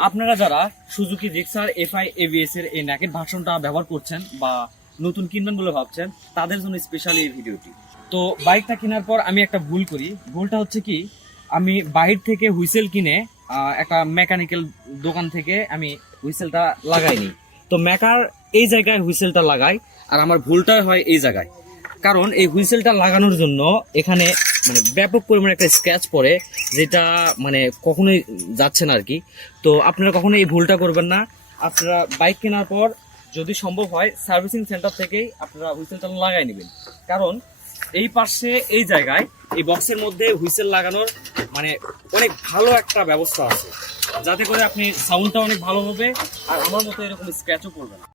আপনারা যারা Suzuki Gixxer FI ABS এর এই ন্যাকেট ভার্সনটা ব্যবহার করছেন বা নতুন কিনবেন বলে ভাবছেন, তাদের জন্য স্পেশালি এই ভিডিওটি। তো বাইকটা কেনার পর আমি একটা ভুল করি। ভুলটা হচ্ছে কি, আমি বাইরে থেকে হুইসেল কিনে একটা মেকানিক্যাল দোকান থেকে আমি হুইসেলটা লাগাইনি। তো মেকার এই জায়গায় হুইসেলটা লাগাই, আর আমার ভুলটা হয় এই জায়গায়। কারণ এই হুইসেলটা লাগানোর জন্য এখানে মানে ব্যাপক পরিমাণে একটা স্ক্র্যাচ পড়ে, যেটা মানে কখনোই যাচ্ছে না আর কি। তো আপনারা কখনো এই ভুলটা করবেন না। আপনারা বাইক কেনার পর যদি সম্ভব হয় সার্ভিসিং সেন্টার থেকেই আপনারা হুইসেলটা লাগাই নেবেন। কারণ এই পাশে এই জায়গায় এই বক্সের মধ্যে হুইসেল লাগানোর মানে অনেক ভালো একটা ব্যবস্থা আছে, যাতে করে আপনি সাউন্ডটা অনেক ভালো হবে আর আমার মতো এরকম স্ক্র্যাচও করবে না।